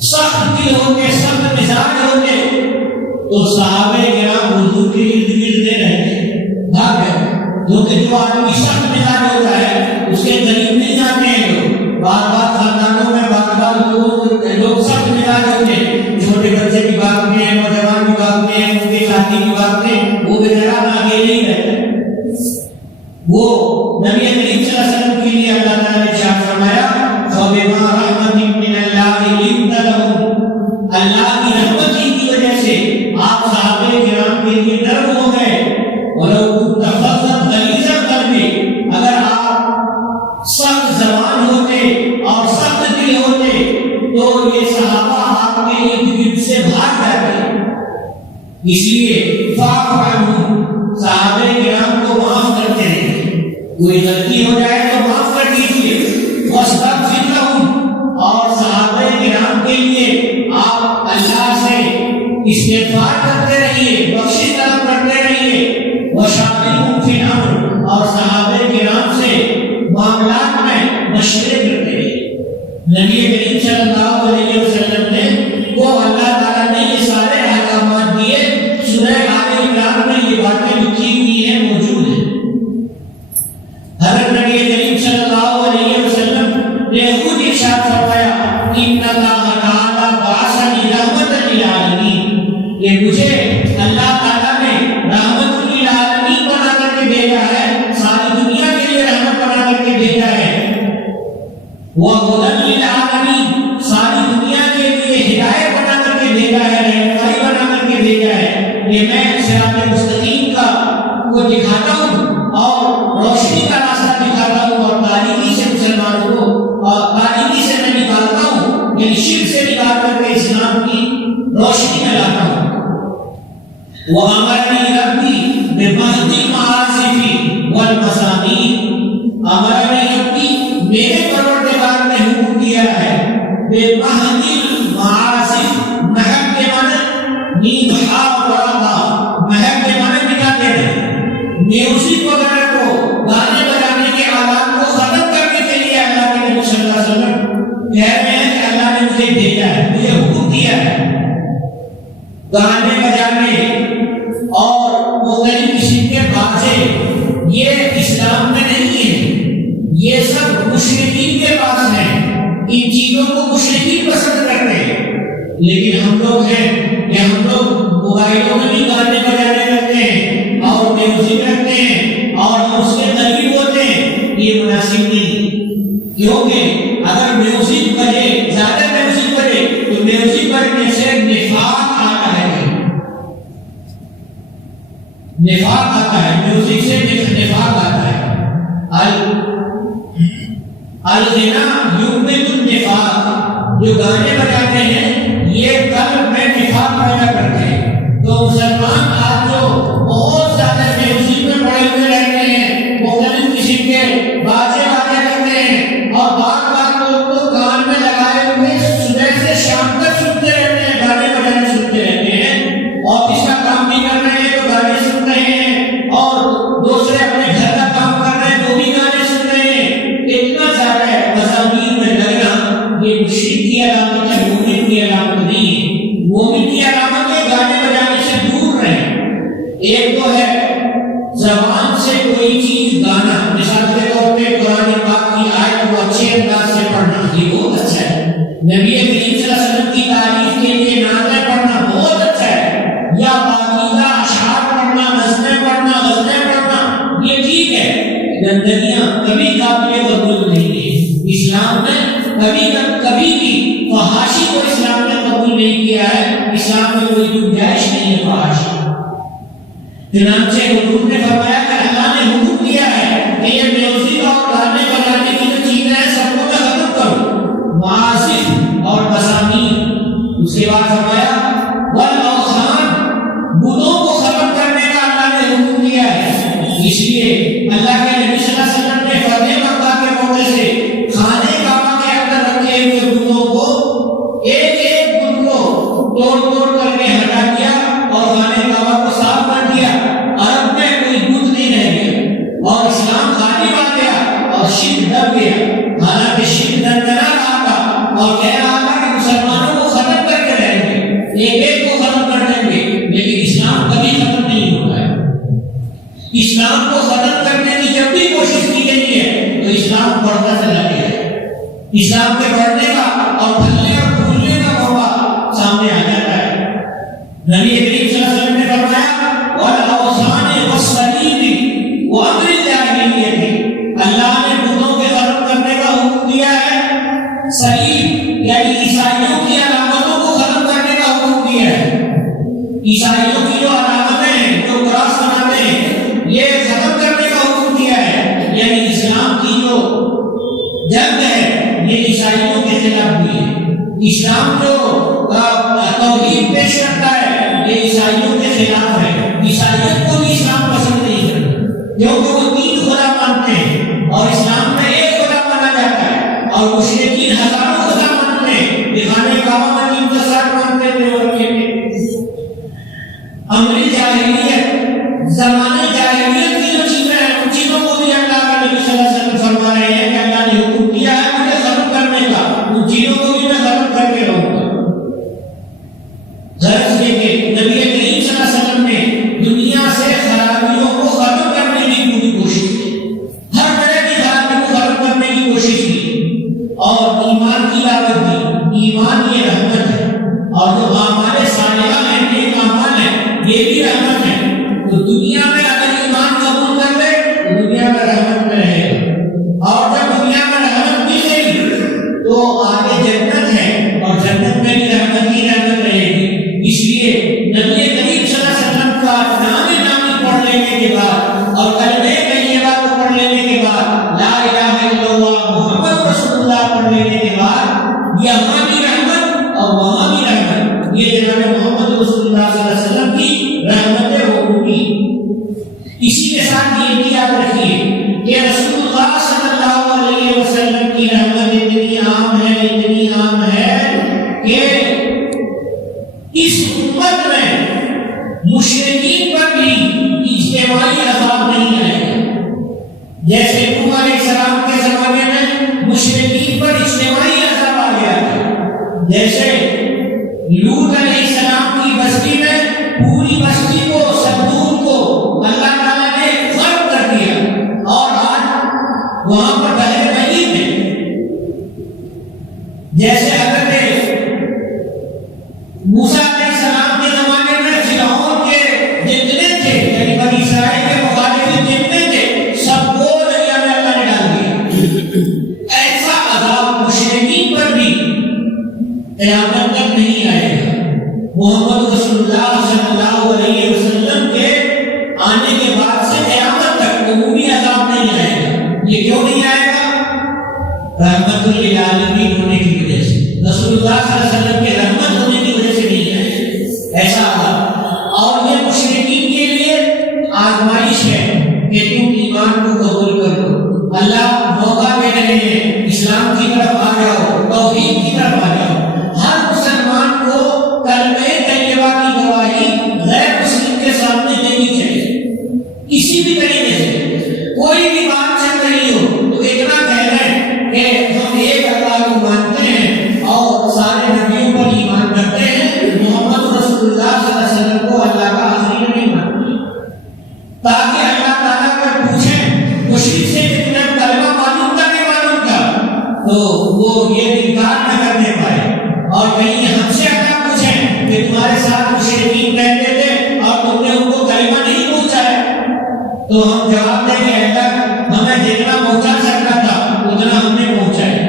سخت دل ہوتے، سخت مزاج ہوتے، تو صحابہ کرام حضور کے ارد گرد رہتے، بھاگ گئے، کیونکہ جو آدمی سخت مزاج ہوتا ہے اس کے قریب نہیں جاتے ہیں لوگ، بار بار خاندانوں میں بار بار لوگ سخت مزاج ہوتے ہیں، چھوٹے بچے کی بات میں، نوجوان کی بات میں، ان کے ساتھی کی بات میں، وہ بیچارہ آگے نہیں رہتا۔ وہ نبی کریم صلی اللہ علیہ وسلم کے لیے اللہ تعالیٰ نے ارشاد فرمایا فَبِمَا رَحْمَةٍ مِّنَ اللَّهِ لِنتَ لَهُمْ، اللہ کی رحمت کی وجہ سے آپ صحابہ کرام کے لیے نرم ہو گئے، وَلَوْ كُنتَ فَظًّا غَلِيظَ الْقَلْبِ، اگر آپ سخت زبان ہوتے اور سخت دل ہوتے تو یہ صحابہ آپ کے ارد گرد سے بھاگ جاتے۔ اس لیے فاعف عنہم، صحابہ کرام کو معاف کرتے رہیے، کوئی غلطی ہو جائے تو معاف کر دیجیے، واستغفر لہم، اور صحابہ کرام کے لیے آپ اللہ سے استغفار کرتے رہیے، بخشش طلب کرتے رہیے، وشاورہم فی الامر، اور صحابہ کرام سے معاملات میں مشورے کرتے رہیے۔ نبی کریم صلی اللہ علیہ وسلم نے کو اللہ تعالیٰ نے یہ سارے احکامات دیے، سورہ آل عمران میں یہ باتیں لکھی ہوئی ہیں، موجود ہیں۔ حضرت نبی کریم صلی اللہ علیہ وسلم نے خود ارشاد فرمایا ان اللہ تعالیٰ بعثنی رحمۃ للعالمین، کہ مجھے اللہ تعالیٰ نے رحمت للعالمین بنا کر کے بھیجا ہے، ساری دنیا کے لیے رحمت بنا کر کے بھیجا ہے، وَهُدًى لِّلْعَالَمِينَ، ساری دنیا کے لیے ہدایت بنا کر کے بھیجا ہے، رہنمائی بنا کر کے بھیجا ہے کہ میں صراط مستقیم کا کو دکھاتا ہوں اور روشنی کا راستہ دکھاتا ہوں، اور تاریکی سے مسلمانوں کو اور تاریکی سے میں نکالتا ہوں، یعنی شرک سے نکال کر کے اسلام کی روشنی میں لاتا ہوں۔ وَأَمَرَنِي رَبِّي بِمَحْضِ الْمَعَازِفِ وَالْمَسَامِعِ، أَمَرَنِي رَبِّي، میرے پروردگار نے حکم دیا ہے، بِمَحْضِ الْمَعَازِفِ، مہک کے معنی نیم ہا ورا، مہک کے معنی مٹا دینا، میوزک وغیرہ کو، گانے بجانے کے آلات کو ختم کرنے کے لیے اللہ کے نبی صلی اللہ علیہ وسلم کہہ رہے ہیں کہ اللہ نے مجھے بھیجا ہے، مجھے حکم دیا ہے۔ گانے بجانے اور مختلف قسم کے بازے یہ اسلام میں نہیں ہے، یہ سب مشرکین کے پاس ہے، ان چیزوں کو مشرکین پسند کرتے ہیں، لیکن ہم لوگ ہیں کہ ہم لوگ موبائلوں میں بھی گانے بجانے لگتے ہیں اور میوزک رکھتے ہیں اور ہم اس کے قریب ہوتے ہیں، یہ مناسب نہیں، کیونکہ اگر میوزک بجے، زیادہ میوزک بجے تو میوزک بجنے سے نفاق آتا ہے، نفاق آتا ہے، میوزک سے نفاق آتا ہے۔ الغنا یبطل النفاق، جو گانے بجاتے ہیں یہ قلب میں نفاق پیدا کرتے ہیں۔ تو مسلمان آج جو بہت زیادہ میوزک میں پڑے ہوئے رہتے ہیں، مختلف قسم کے بازے کرتے ہیں اور بار بار لوگ تو کان میں لگائے ہوئے صبح سے شام تک سنتے رہتے ہیں، گانے بجانے سنتے رہتے ہیں، اور اس کا کام بھی کر رہے ہیں تو گانے سن رہے ہیں، اور دوسرے اپنے گھر کا کام کر رہے ہیں تو بھی گانے سن رہے ہیں، اتنا زیادہ مضامین میں لگنا یہ مشرک کی علامت ہے، مومن کی علامت نہیں ہے۔ مومن کی علامت ہے گانے بجانے سے دور رہیں۔ ایک تو ہے زبان سے کوئی چیز گانا، مثال کے طور پہ قرآن پاک کی آیت کو اچھے انداز سے پڑھنا، یہ بہت اچھا ہے۔ نبی کریم صلی اللہ علیہ وسلم کی تعریف کے لیے نعتیں پڑھنا بہت اچھا ہے، یا پاکیزہ اشعار پڑھنا، نظمیں پڑھنا، غزلیں پڑھنا، یہ ٹھیک ہے۔ گندگیاں کبھی قابل قبول نہیں ہے، اسلام نے کبھی بھی فحاشی کو اسلام نے قبول نہیں کیا ہے، اسلام میں کوئی گنجائش نہیں ہے فحاشی۔ چنانچہ حضور نے فرمایا کہ اللہ نے حکم دیا ہے کہ یہ میوزک اور گانے بجانے کی جو چیزیں ہیں سب کو میں ختم کروں، معازف اور مسامیر۔ اس کے بعد فرمایا والاوثان، بتوں کو ختم کرنے کا اللہ نے حکم دیا ہے۔ اس لیے اللہ کے نبی صلی اللہ علیہ وسلم نے فتح مکہ کے موقع سے خانے کعبہ کے اندر رکھے ہوئے بتوں کو ایک ایک بت کو توڑ کر کے ہٹا دیا اور خانے کعبہ کو صاف کر دیا، عرب میں کوئی بت نہیں رہ گیا اور اسلام غالب آ گیا اور شرک ڈب گیا۔ حالانکہ شرک ڈرنا رہا تھا اور کہہ رہا تھا کہ مسلمانوں کو اسلام کے بڑھنے کا اور پھلنے اور پھولنے کا موقع سامنے آ جاتا ہے۔ نبی کریم صلی اللہ علیہ وسلم نے فرمایا وَالْأَوْثَانِ وَالصَّلِيبِ وَأَمْرِ الْجَاهِلِيَّةِ، اللہ نے بتوں کے ختم کرنے کا حکم دیا ہے، صلیب یعنی عیسائیوں کی علامتوں کو ختم کرنے کا حکم دیا ہے۔ عیسائیوں کی جو علامتیں ہیں، جو کراس بناتے ہیں، یہ ختم کرنے کا حکم دیا ہے۔ یعنی اسلام کی جو جنگ ہے یہ عیسائیوں کے خلاف بھی ہے۔ اسلام جو توحید پیش کرتا ہے یہ عیسائیوں کے خلاف ہے۔ عیسائیت کو بھی اسلام پسند نہیں کرتا کیونکہ وہ 3 خدا مانتے ہیں اور اسلام میں 1 خدا مانا جاتا ہے، اور مشرکین ہزاروں خدا مانتے ہیں، دکھانے کعبہ میں 360 مانتے تھے اور رکھے تھے۔ امر جاہلیت، زمانے جاہلیت کی جو چیزیں ہیں ان چیزوں کو بھی اللہ کے نبی صلی اللہ علیہ وسلم فرما رہے ہیں کہ اللہ نے حکم دیا ہے مجھے ختم کرنے کا، ان چیزوں کو بھی میں ختم کر کے رہوں گا۔ غرض یہ کہ نبی کریم صلی اللہ علیہ وسلم نے دنیا سے خرابیوں کو ختم کرنے کی پوری کوشش کی، ہر طرح کی خرابی کو ختم کرنے کی کوشش کی اور ایمان کی دعوت دی۔ ایمان یہ رحمت ہے اور جو اعمال صالحہ ہیں، نیک اعمال ہیں، یہ بھی رحمت ہے۔ تو دنیا میں اگر ایمان قبول کر لے تو دنیا میں رحمت میں رہے گا، اور جب دنیا میں رحمت مل گئی تو آگے جنت ہے اور جنت میں بھی رحمت ہی رحمت رہے گی۔ اس لیے نبی کریم صلی اللہ علیہ وسلم کا نام نامی پڑھ لینے کے بعد اور کلمہ طیبہ کو پڑھ لینے کے بعد، لا الہ الا اللہ محمد رسول اللہ پڑھ لینے کے بعد یہاں بھی رحمت اور وہاں بھی رحمت، یہ جناب محمد رسول اللہ صلی اللہ علیہ وسلم کی رحمتیں ہوگی۔ اسی کے ساتھ یہ بھی یاد رکھیے کہ رسول اللہ صلی اللہ علیہ وسلم کی رحمت اتنی عام ہے کہ اس امت میں مشرکین پر بھی اجتماعی عذاب نہیں آئے گا۔ جیسے نوح علیہ السلام کے زمانے میں مشرکین پر اجتماعی عذاب آ گیا تھا، جیسے لوط علیہ السلام کی بستی میں پوری بستی کو، سدوم کو اللہ تعالیٰ نے غرق کر دیا اور آج وہاں پر بحر میت ہے۔ جیسے حضرت موسیٰ علیہ السلام کے زمانے میں فرعون کے جتنے تھے، یعنی بنی اسرائیل کے مخالفین جتنے تھے، سب کو دریا میں اللہ نے ڈال دیا۔ ایسا عذاب مشرکین پر بھی قیامت تک نہیں آئے گا۔ محمد رسول اللہ صلی اللہ علیہ وسلم کے آنے کے بعد سے قیامت تک عمومی عذاب نہیں آئے گا۔ یہ کیوں نہیں آئے گا؟ رحمت للعالمین ہونے کی وجہ سے، رسول اللہ صلی اللہ علیہ وسلم کی رحمت ہونے کی وجہ سے نہیں آئے ایسا عذاب۔ اور یہ مشرکین کے لیے آزمائش ہے کہ تم ایمان کو قبول کر لو، اللہ موقع دے رہے ہیں، اسلام کی طرف آ جاؤ، توحید کی طرف آ جاؤ۔ ہر مسلمان کو کلمہ طیبہ کی گواہی غیر مسلم کے سامنے دینی چاہیے، کسی بھی طریقے سے۔ کوئی بھی بات چل رہی ہو تو اتنا کہہ رہے ہیں کہ ہم ایک اللہ کو مانتے ہیں اور سارے نبیوں پر ایمان کرتے ہیں، محمد رسول اللہ صلی اللہ علیہ وسلم کو اللہ کا آخری نبی مانتے ہیں، تاکہ اللہ تعالیٰ پر پوچھیں مشرک سے کہ تمہیں کلمہ معلوم تھا کہ معلوم تھا، تو وہ یہ انکار نہ کرنے پائے۔ اور کہیں ہم سے اللہ پوچھیں کہ تمہارے ساتھ مشرکین رہتے تھے اور تم نے ان کو کلمہ نہیں پہنچایا، تو ہم جواب دیں کہ اللہ ہمیں جتنا پہنچا سکتا تھا اتنا ہم نے پہنچایا۔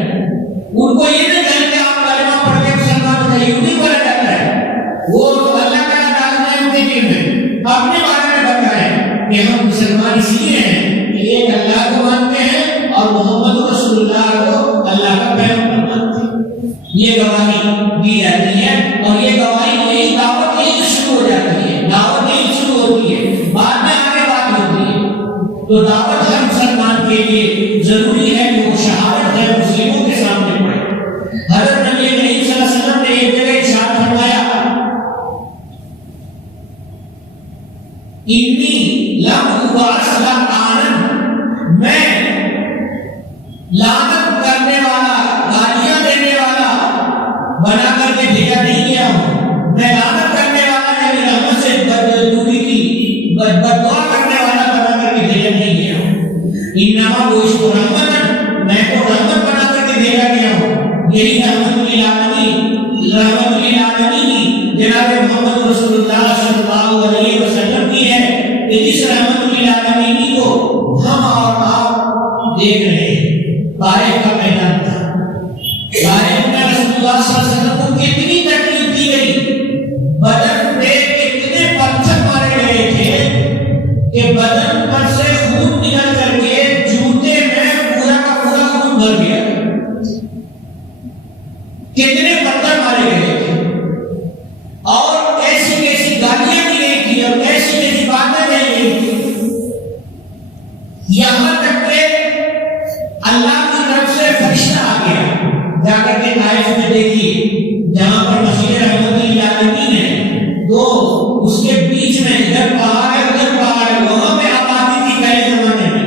ان کو یہ نہیں کہیں کہ آپ کلمہ پڑھ کے مسلمان ہو جائے، یوں نہیں بولا جاتا ہے۔ وہ اللہ کا ڈالتے ہیں ان کے دل میں، اپنے بارے میں بتائیں کہ ہم مسلمان اس لیے ہیں کہ ایک اللہ کو مانتے ہیں اور محمد رسول اللہ کو اللہ کا پیغمبر مانتے ہیں۔ یہ گواہی دی جاتی ہے اور یہ گواہی یہی دعوت یہی شروع ہو جاتی ہے، دعوت یہی شروع ہوتی ہے، بعد میں آگے بات ہوتی ہے۔ تو دعوت ہر مسلمان کے لیے ضروری ہے کہ وہ شہادت غیر مسلموں کے سامنے پڑھے۔ حضرت نبی کریم صلی اللہ علیہ وسلم نے ایک جگہ ارشاد فرمایا، انی لم ابعث لعانا، میں لعنت کرنے والا، گالیاں دینے والا بنا کر کے بھیجا نہیں گیا ہوں، میں لعنت کرنے والا یعنی رحمت سے دوری کی بددعا کرنے والا بنا کر کے بھیجا نہیں گیا ہوں، انما وہ اس کو رحمت، میں تو رحمت بنا کر کے بھیجا گیا ہوں۔ یہی رحمت للعالمین جناب محمد رسول اللہ صلی اللہ علیہ وسلم کی ہے کہ جس رحمت للعالمین کو ہم اور آپ دیکھ رہے ہیں۔ طائف کا میدان تھا، طائف میں رسول اللہ صلی اللہ علیہ وسلم کو کتنی تکلیف دی گئی، بدن پہ کتنے پتھر مارے گئے تھے کہ بدن پر سے خون نکل کر کے جوتے میں پورا کا پورا خون بھر گیا، کتنے پتھر مارے گئے تھے اور ایسی کیسی گالیاں دی گئی تھی اور ایسی کیسی باتیں کہی گئی تھی، یہاں تک کہ اللہ کی طرف سے فرشتہ آ گیا۔ جا کر کے طائف میں دیکھیے جہاں پر مسجد رحمت للعالمین ہے، تو اس کے بیچ میں ادھر پہاڑ ہے ادھر پہاڑ ہے، وہاں پہ آبادی تھی پہلے زمانے میں،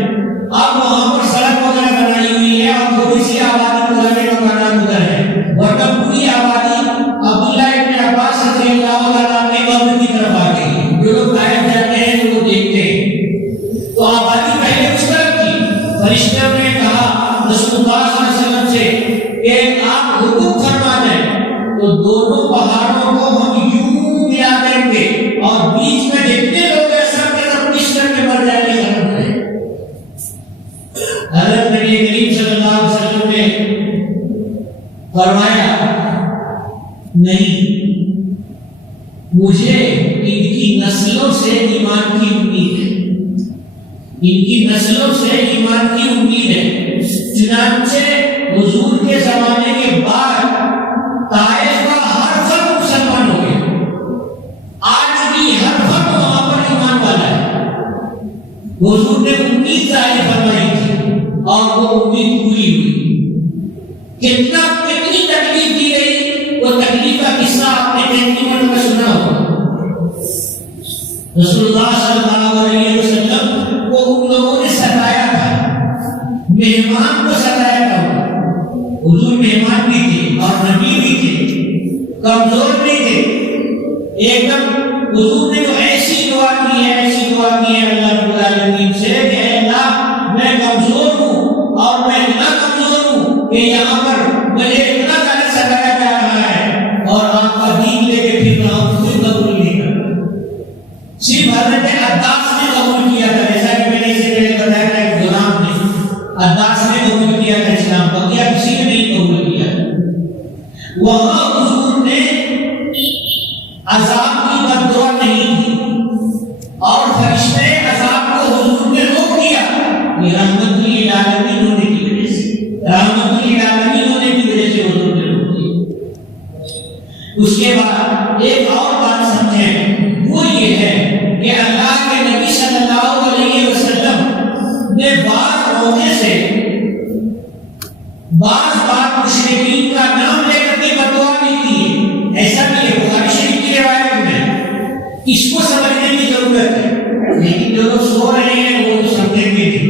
اب وہاں پر سڑک وغیرہ بنائی ہوئی ہے اور تھوڑی سی آبادی پرانے مکانات ادھر ہے، ورنہ پوری آبادی عبداللہ ابن عباس رضی اللہ عنہ کے قبر کی طرف آ گئی۔ جو لوگ طائف جاتے ہیں وہ دیکھتے ہیں، تو آبادی پہلے اس طرف تھی۔ فرشتوں نے کہا رسول اللہ صلی اللہ علیہ وسلم سے کہ آپ حکم فرما دیں تو دونوں پہاڑوں کو ہم یوں ملا دیں گے اور بیچ میں جتنے لوگ ہیں سب کے سب کشتر میں مر جائیں گے، ختم کریں۔ حضرت نبی کریم صلی اللہ علیہ وسلم نے فرمایا نہیں، مجھے ان کی نسلوں سے ایمان کی امید ہے، ان کی نسلوں سے ایمان کی امید ہے۔ چنانچہ حضور کے زمانے کے بعد طائف کا ہر فرد مسلمان ہو گیا، آج بھی ہر فرد وہاں پر ایمان والا ہے۔ حضور نے امید ظاہر فرمائی تھی اور وہ امید پوری ہوئی۔ کتنی تکلیف دی گئی، وہ تکلیف کا قصہ آپ نے کتنی مرتبہ سنا ہوگا۔ رسول اللہ صلی اللہ علیہ وسلم کو ان لوگوں نے ستایا تھا، مہمان کو ستایا تھا۔ حضور مہمان بھی تھے اور نبی بھی تھے، کمزور بھی تھے۔ ایک دم حضور نے جو ایسی دعا کی ہے اللہ رب العالمین سے کہ اللہ میں کمزور ہوں اور میں اتنا کمزور ہوں کہ یہاں پر مجھے اتنا زیادہ ستایا جا رہا ہے اور آپ کا دین لے کے پھر رہا ہوں، کوئی قبول نہیں کرتا۔ صرف حضرت عباس نے قبول کیا تھا، جیسا کہ میں نے اسے پہلے بتایا تھا، ایک غلام نے عباس نے قبول کیا تھا اسلام، بقیہ کسی نے نہیں قبول کیا۔ وہاں حضور نے عذاب کی بد دعا نہیں کی اور فرشتے عذاب کو حضور نے روک دیا، یہ رحمت للعالمین ہونے کی وجہ سے، رحمت للعالمین ہونے کی وجہ سے حضور نے روک دیا۔ اس کے بعد ایک اور بات سمجھیں، وہ یہ ہے کہ اللہ کے نبی صلی اللہ علیہ وسلم نے بعض موقع سے بعض بات مشرکین کا نام لے کر کے بدعا بھی کی ہے، ایسا بھی ہے بخاری شریف کی روایت میں۔ اس کو سمجھنے کی ضرورت ہے، لیکن جو لوگ سو رہے ہیں وہ تو سمجھیں گے نہیں۔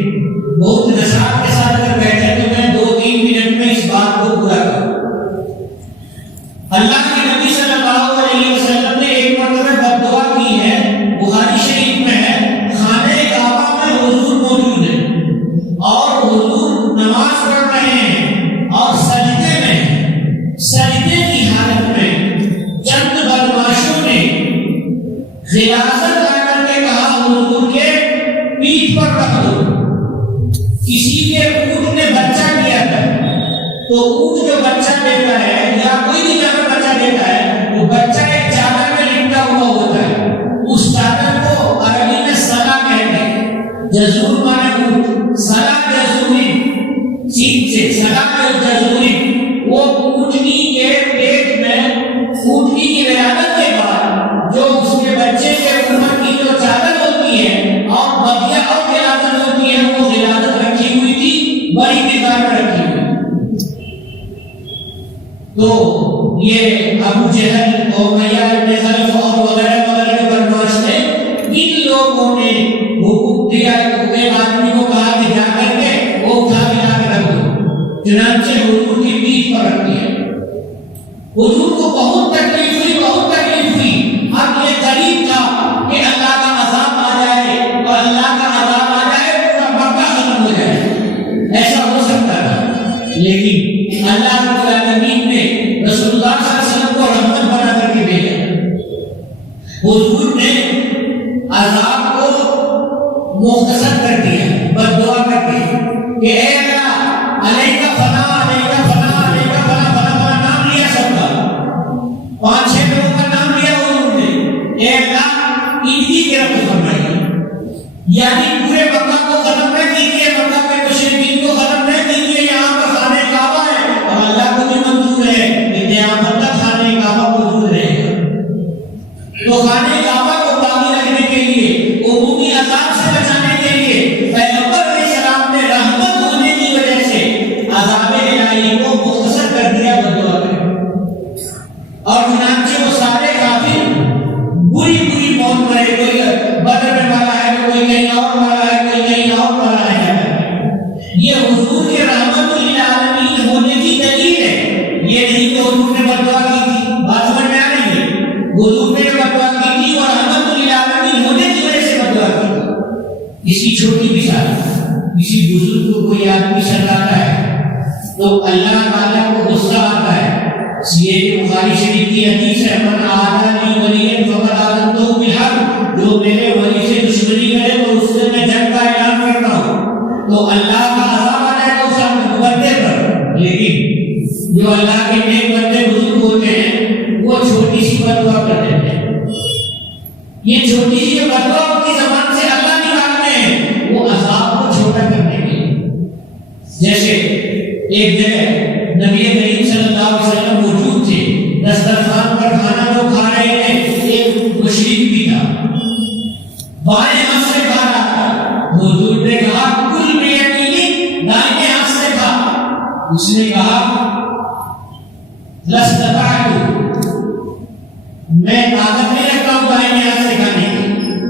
بہت نصاب کے ساتھ اگر بیٹھے تو میں 2-3 منٹ میں اس بات کو پورا کروں۔ اللہ کے نبی صلی اللہ علیہ وسلم نے ایک مرتبہ بددعا کی ہے، بخاری شریف میں ہے، خانہ کعبہ میں حضور موجود ہے اور حضور نماز پڑھ رہے ہیں اور سجدے میں، سجدے کی حالت میں چند بدماشوں نے غلاظت لا کر کے کہا حضور کے پیٹھ پر رکھ دو۔ کسی کے اونٹ نے بچہ دیا تھا، تو اونٹ جو بچہ دیتا ہے یا کوئی بھی جانور بچہ دیتا ہے، وہ بچہ ایک چادر میں لپٹا ہوا ہوتا ہے، اس چادر کو عربی میں سلا کہتے ہیں، جزور مانے اونٹ، سلا جزوری، سین سے سلا جزوری۔ وہ اونٹنی کے پیٹ میں، اونٹنی کی ولادت کے بعد جو اس کے بچے کے اوپر کی جو چادر ہوتی ہے اور بدیا اور ولادت ہوتی ہے، وہ ولادت رکھی ہوئی تھی، بڑی مقدار میں رکھی ہوئی۔ تو یہ ابو جہل اور امیہ بن خلف اور وغیرہ وغیرہ کے بدماش تھے، ان لوگوں نے حکم دیا، ایک آدمی کو کہا کہ جا کر کے وہ اٹھا کے لا کے رکھ دو، چنانچہ حضور کی پیٹھ پر رکھ دیا۔ حضور کو بہت تکلیف حضور نے عذاب کو مختصر کر دیا بد دعا کر کے کہ اے اللہ علیکہ فنا علیکہ فنا علیکہ فنا فنا فنا نام لیا سب کا 5-6 لوگوں کا نام لیا حضور نے اے اللہ ان کی گرفت فرمائیے یعنی پورے مکہ کو ختم نہ کیجیے مکہ کے مشرکین کو ختم نہ کیجیے یہاں پر خانہ کعبہ ہے اور اللہ کو بھی منظور ہے کہ قیامت تک خانہ کعبہ موجود رہے گا تو خانہ کعبہ کو باقی رکھنے کے لیے عمومی عذاب سے بچانے کے لیے پیغمبر علیہ السلام نے رحمت ہونے کی وجہ سے عذاب الہی کو مختصر کر دیا بدعا کر اور چنانچہ وہ سارے کافر بری بری موت مرے کوئی بدر میں مرا ہے کوئی کہیں اور مرا ہے کوئی کہیں اور مرا ہے یہ حضور کے رحمت للعالمین ہونے کی دلیل ہے یہ نہیں کہ حضور نے بدعا کی تھی بات سمجھ میں آ رہی ہے حضور نے بدعا کی تھی اور رحمت للعالمین ہونے کی وجہ سے بدعا کی تھی اس کی چھوٹی مثال کسی بزرگ کو کوئی آدمی سلاتا ہے تو اللہ تعالیٰ کو غصہ آتا ہے یہ بخاری شریف کی حدیث ہے من عادانی ولی فقد آذنتہ بالحرب جو میرے ولی سے دشمنی کرے تو اس سے میں جنگ کا اعلان کرتا ہوں تو اللہ کا عذاب آ جائے گا اس بندے پر لیکن جو اللہ کے نیک بندے بزرگ ہوتے ہیں وہ چھوٹی سی بدعا کر دیتے ہیں یہ چھوٹی سی بدعا ان کی زبان سے اللہ نکالتے ہیں وہ عذاب کو چھوٹا کرنے کے لیے جیسے ایک جگہ نبی کریم صلی اللہ علیہ وسلم موجود تھے دسترخوان پر کھانا وہ کھا رہے تھے ایک مشرک بھی تھا بائیں ہاتھ سے کھا رہا تھا حضور نے کہا کل بیمینک دائیں ہاتھ سے کھا اس نے کہا لستطعت میں طاقت نہیں رکھتا ہوں دائیں ہاتھ سے کھانے کی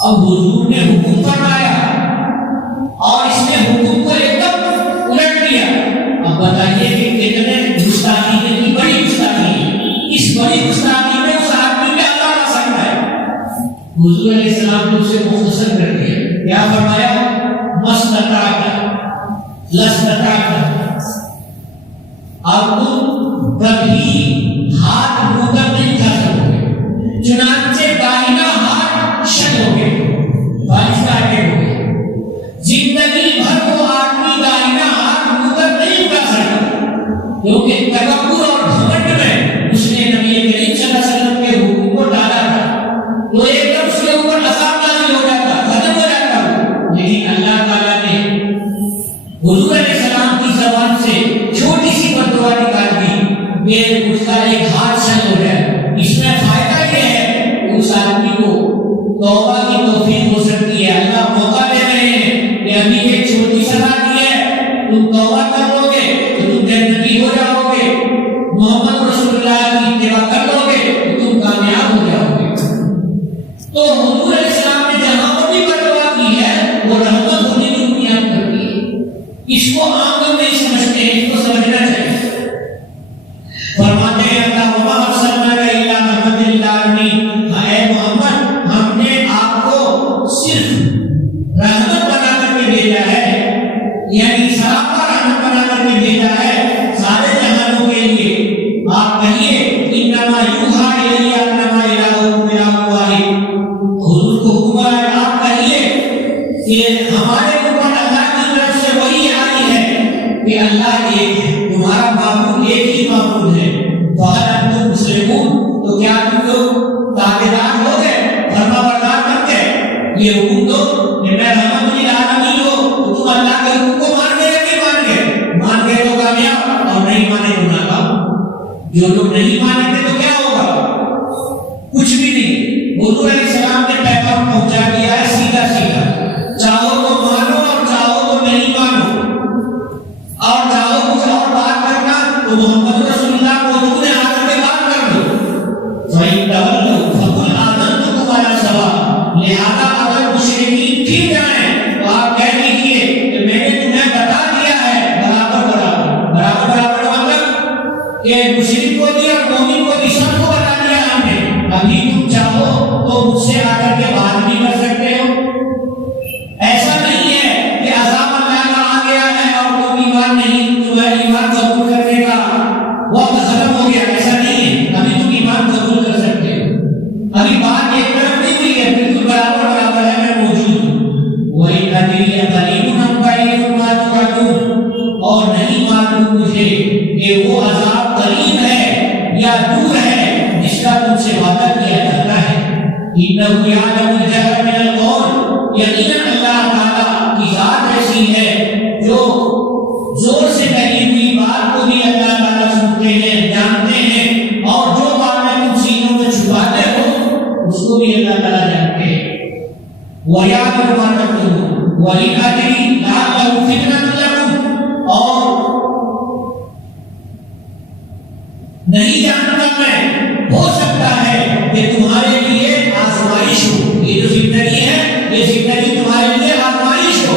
اب حضور نے حکم فرمایا اور اس نے حکم کو ایک دم الٹ دیا اب بتائیے کہ کتنے گستاخی کی بڑی گستاخی ہے اس بڑی گستاخی میں اس آدمی پہ اللہ آ سکتا ہے حضور علیہ السلام نے اسے مختصر کر دیا کیا فرمایا مستطعت لستطعت اب تم کبھی ہاتھ منہ کر نہیں کھا سکو گے چنانچہ دائنا ہاتھ شل ہو گئے بارش کا اٹیک ہو گیا زندگی بھر وہ آدمی دائنا ہاتھ منہ کر نہیں اٹھا سکتا کیونکہ تکبر اور گھمنڈ میں اس نے نبی کریم صلی اللہ علیہ وسلم کے حکم کو ڈالا تھا تو ایک دم اس کے اوپر عذاب نازل ہو جاتا ختم ہو جاتا لیکن اللہ تعالیٰ نے حضور علیہ السلام کی زبان سے چھوٹی سی بددعا نکال دی کہ اس کا ایک ہاتھ شل ہو جائے اس میں فائدہ یہ ہے کہ اس آدمی کو توبہ کی توفیق ہو سکتی ہے اللہ موقع دے رہے ہیں کہ ابھی ایک چھوٹی صلاح دی ہے تم توبہ کر لو گے تو تم جنتی ہو جاؤ گے محمد رسول اللہ کی اتباع کر لو گے تو تم کامیاب ہو جاؤ گے تو حضور علیہ السلام نے جہاں پر بھی بددعا کی ہے وہ رحمت ہونے کی بنیاد پر کی ہے اس کو عام لوگ نہیں سمجھتے ہیں اس کو سمجھنا چاہیے فرماتے ہیں اللہ وما ارسلناک الا رحمۃ للعالمین اے محمد ہم نے آپ کو صرف رحمت بنا کر کے بھیجا ہے یعنی سراپا رحمت بنا کر کے بھیجا ہے سارے جہانوں کے لیے آپ کہیے انما یوحا الی انما الہکم الہ واحد حضور کو حکم ہے آپ کہیے کہ ہمارے اوپر اللہ کی طرف سے وہی آئی ہے کہ اللہ ایک ہے تمہارا معبود ایک ہی معبود ہے فقط انتم مسلمون تو کیا تم لوگ تابعدار ہو گئے فرما بردار بن گئے یہ حکم دو کہ میں رحمت للعالمین ہوں تو تم اللہ کے حکم کو مان گئے کہ مان گئے تو کامیاب اور نہیں مانے تو ناکام جو لوگ نہیں مانیں گے تو کیا ہوگا کچھ بھی نہیں حضور علیہ السلام نے پیغام پہنچا دیا ہے سیدھا سیدھا چاہو تو مانو اور چاہو تو نہیں مانو اور چاہو کچھ اور بات کرنا تو محمد رسول اللہ موجود ہے آ کر کے بات کر دو فَإِن تَوَلَّوْا فَقُلْ آذَنتُكُمْ عَلَىٰ سَوَاءٍ لہذا اگر مشرکین پھر جائیں تو آپ کہہ دیجیے کہ میں نے تمہیں بتا دیا ہے برابر برابر برابر برابر مطلب کہ مشرک کو بھی اور مومن کو بھی سب کو بتا دیا ہم نے ابھی تم چاہو تو مجھ سے آ کر کے بات نہیں کر سکتے ہو ایسا نہیں ہے کہ عذاب اللہ کا آ گیا ہے اور تم ایمان نہیں تمہیں ایمان قبول کرنے کا وقت ختم ہو گیا ایسا نہیں ہے ابھی تم ایمان قبول کر سکتے ہو ابھی بات انه یعلم الجهر من القول، یقیناً اللہ تعالیٰ کی ذات ایسی ہے جو زور سے کہی ہوئی بات کو بھی اللہ تعالیٰ سنتے ہیں، جانتے ہیں، اور جو باتیں تم سینوں میں چھپاتے ہو اس کو بھی اللہ تعالیٰ جانتے ہیں۔ وَيَعْلَمُ مَا تَكْتُمُونَ وَإِنْ أَدْرِي لَعَلَّهُ فِتْنَةٌ لَكُمْ، اور نہیں جانتا میں، ہو سکتا ہے کہ تمہارے لیے آزمائش ہو۔ یہ جو زندگی ہے یہ زندگی تمہارے لیے آزمائش ہو۔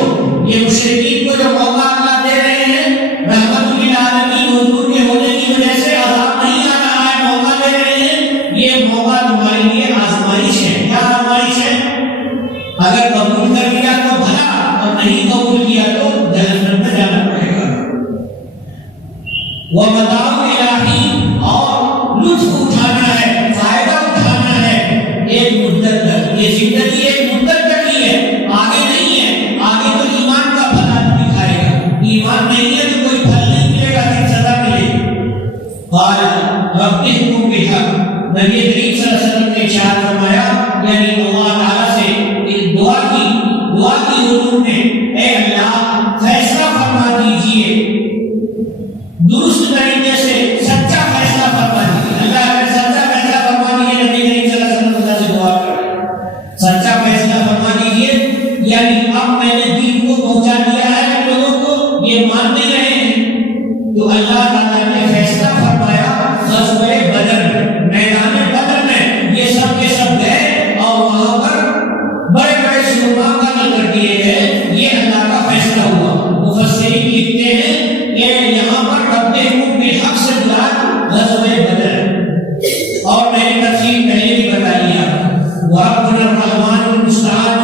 یہ مشرکین کو جو موقع اللہ دے رہے ہیں رحمت للعالمین حضور کے ہونے کی وجہ سے عذاب نہیں آ رہا ہے، موقع دے رہے ہیں، یہ موقع تمہارے لیے آزمائش ہے۔ کیا آزمائش ہے؟ اگر قبول کر لیا تو بھلا، اور نہیں قبول کیا تو جہنم میں جانا پڑے گا۔ وَمَتَاعٌ إِلَىٰ حِينٍ، اور لطف اٹھانا ہے، فائدہ اٹھانا ہے ایک مدت تک۔ یہ زندگی ایک مدت تک ہی ہے، آگے نہیں ہے۔ آگے تو ایمان کا پھل دکھائے گا، ایمان نہیں ہے تو کوئی پھل نہیں ملے گا، پھر سزا ملے گی۔ قال رب احکم بالحق، نبی کریم صلی اللہ علیہ وسلم نے ارشاد فرمایا، یعنی اللہ تعالیٰ سے دعا کی حضور نے، اے اللہ فیصلہ فرما دیجئے درست طریقے سے، سچا فیصلہ فرما دیجیے۔ اللہ اگر سچا فیصلہ فرما دیجیے، نبی کریم صلی اللہ علیہ وسلم اللہ سے دعا کریں سچا فیصلہ فرما دیجیے، یعنی اب میں نے دین کو پہنچا دیا ہے لوگوں کو، یہ مانتے رہے ہیں۔ تو اللہ تعالیٰ نے فیصلہ فرمایا غزوہ بدر میں، میدان بدر میں یہ سب کے سب گئے اور وہاں پر بڑے بڑے شہداء قتل کر دیے گئے۔ یہ اللہ کا فیصلہ ہوا۔ مفسرین لکھتے ہیں کہ یہاں پر رب حکم بالحق سے مراد غزوہ بدر، اور میں نے تفصیل پہلے بھی بتائی ہے۔ وَرَبُّنَا الرَّحْمَٰنُ الْمُسْتَعَانُ